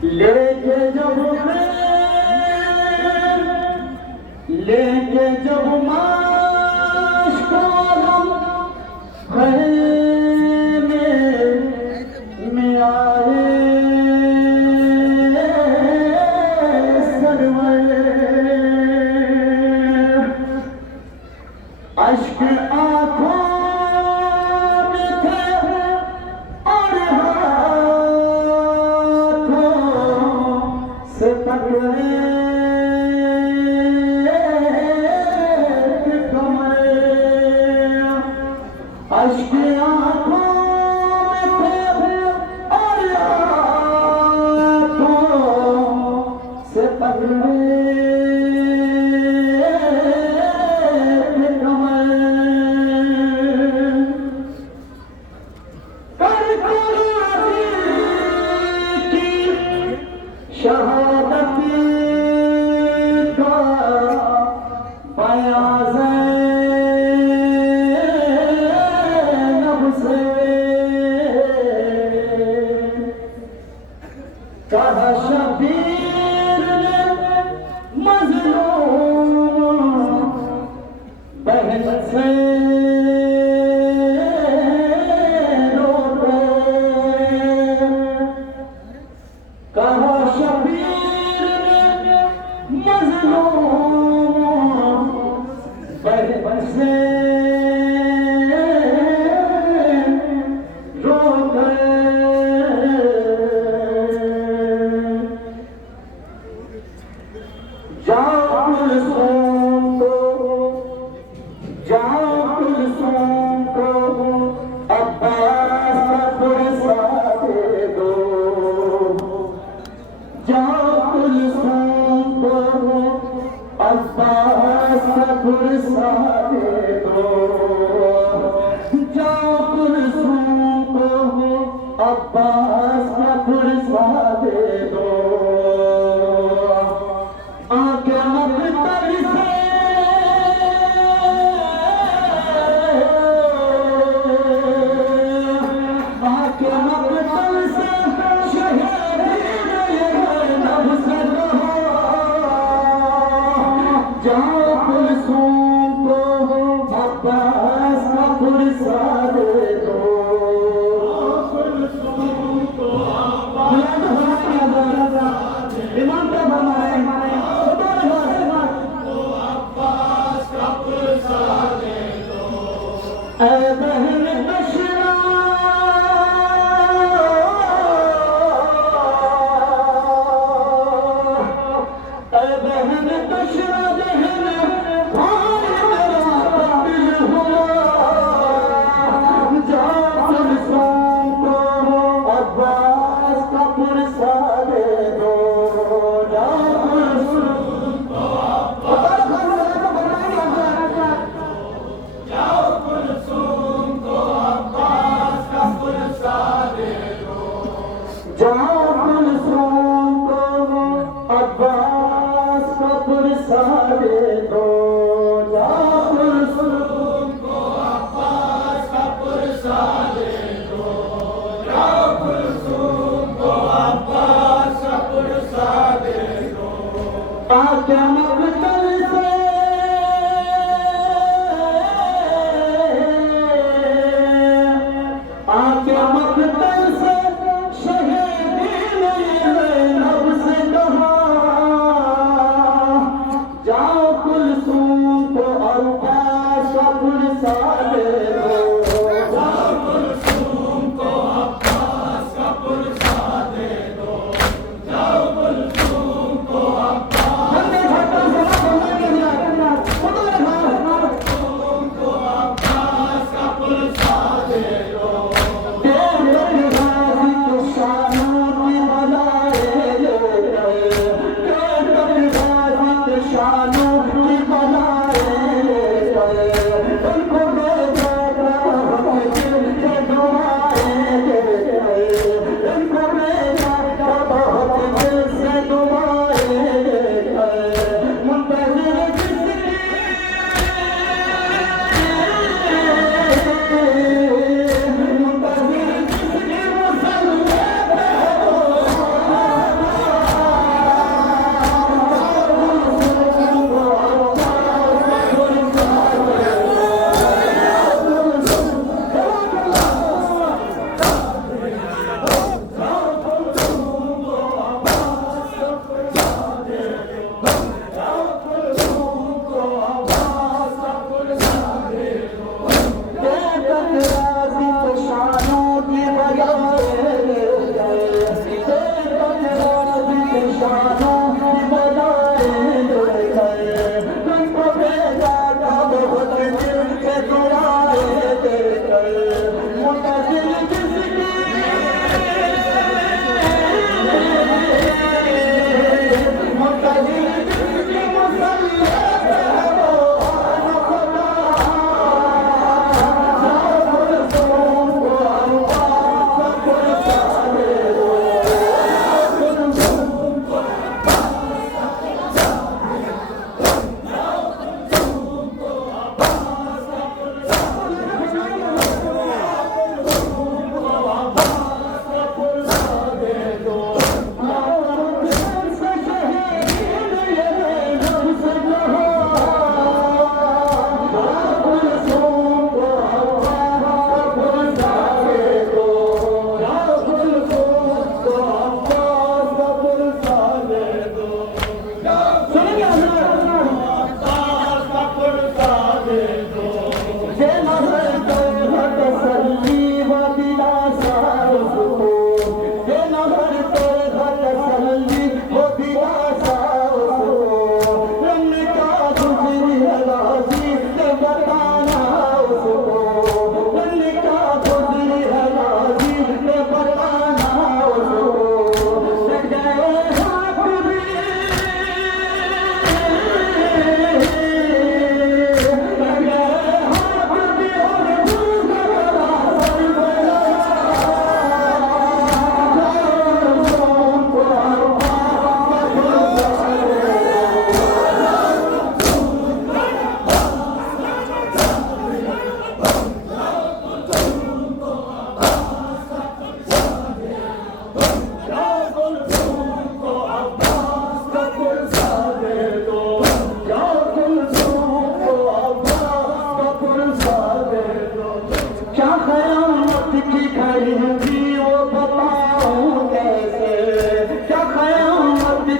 लेके जब माश को हम खैमे में आए सरवर अश्क आंखों में थे और हाथों से पकड़े अश्क आंखों में थे और आंखों से पकड़े शहादत का बयाज़ से कहा शबीर ने मज़लूम बहन से रोते कहा शबीर ने मज़लूम बहन से अब्बास का पुरसा दे दो जाओ कुलसूम को अब्बास का पुरसा दे दो आके मकतल से आके मकतल से शहीद नफ्स जाओ कुलसूम को अब्बास का पुरसा दे दो इमाम का हमारे अब्बास का पुरसा दे दो ऐ बहन बशरा ऐ बहन बशरा जाओ कुलसूम को अब्बास का पुरसा दे दो जाओ कुलसूम को अब्बास का पुरसा दे दो जाओ कुलसूम को अब्बास का पुरसा दे दो आके मकतल से आके मकतल से जाओ कुलसूम को अब्बास का पुरसा दे दो जाओ कुलसूम को अब्बास का पुरसा दे दो जाओ कुलसूम को अब्बास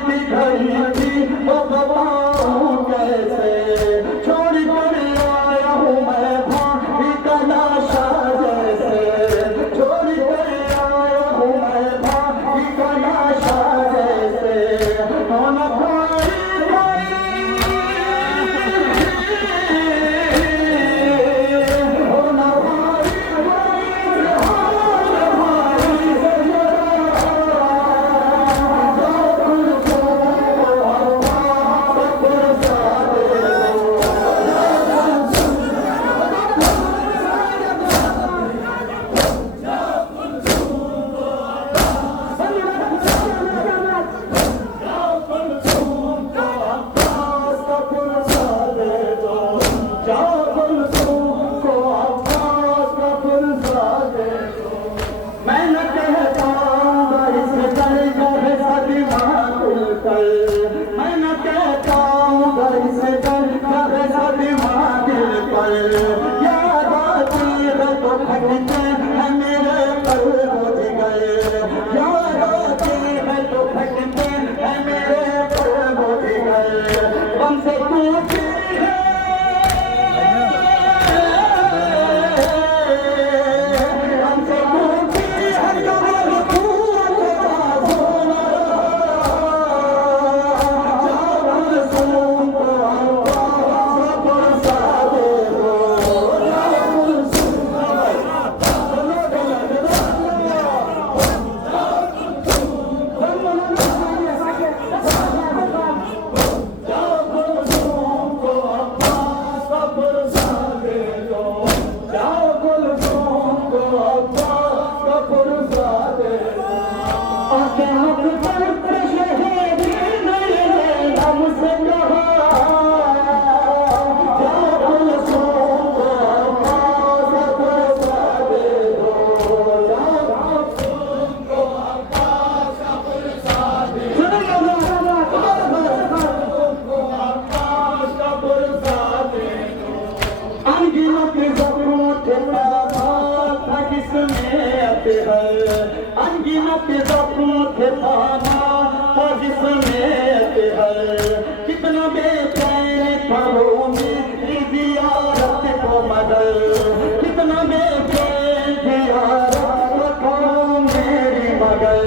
की घड़ी थी वो बताऊं कैसे, छोड़ कर आया हूँ मैं भाभी का लाशा जैसे, छोड़ कर आया हूँ मैं भाभी का लाशा जैसे, होना भाई मैं न कहता हूँ घर से डर कहे सभी माँ दिल पर, याद आती है तो फटते हैं मेरे पर बुझ गए, याद आती है तो फटते हैं मेरे पर बुझ गए, हमसे टूटी है हमसे टूटी है कमर फूल का सोना, अनगिनत ज़ख्मों थे पाना था जिसमें कितना बेचैन था वो मेरी ज़ियारत को मगर, कितना बेचैन ज़ियारत को मेरी मगर,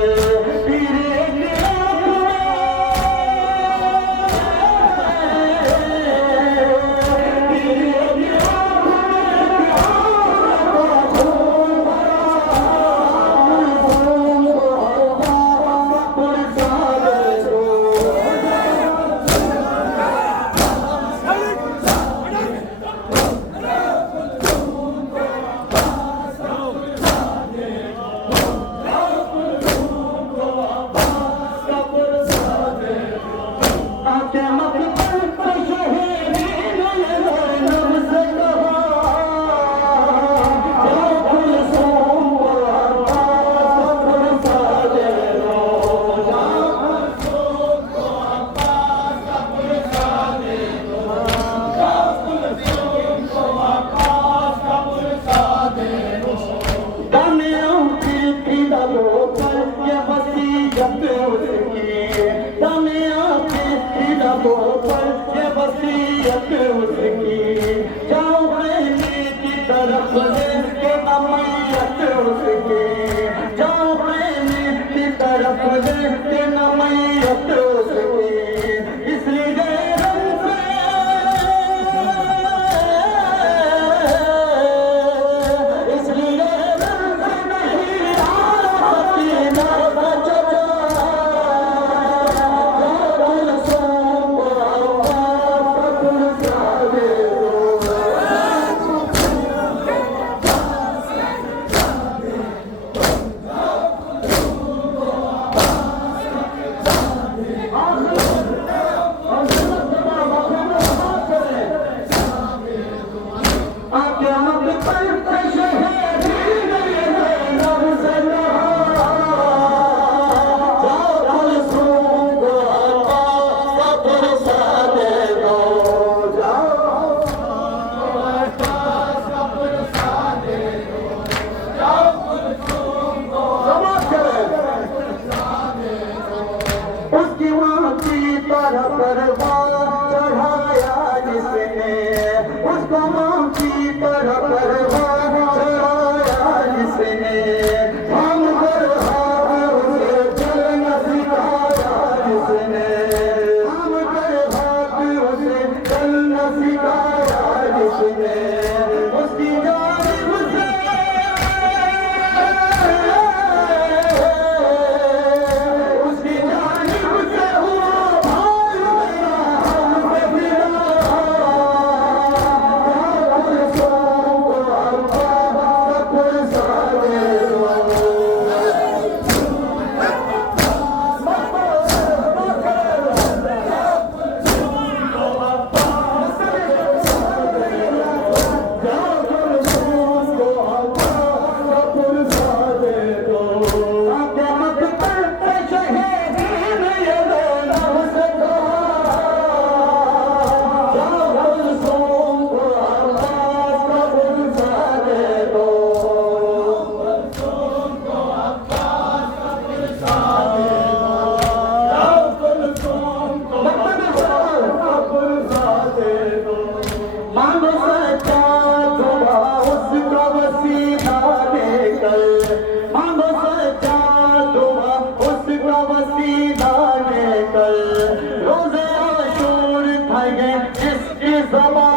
ज़माने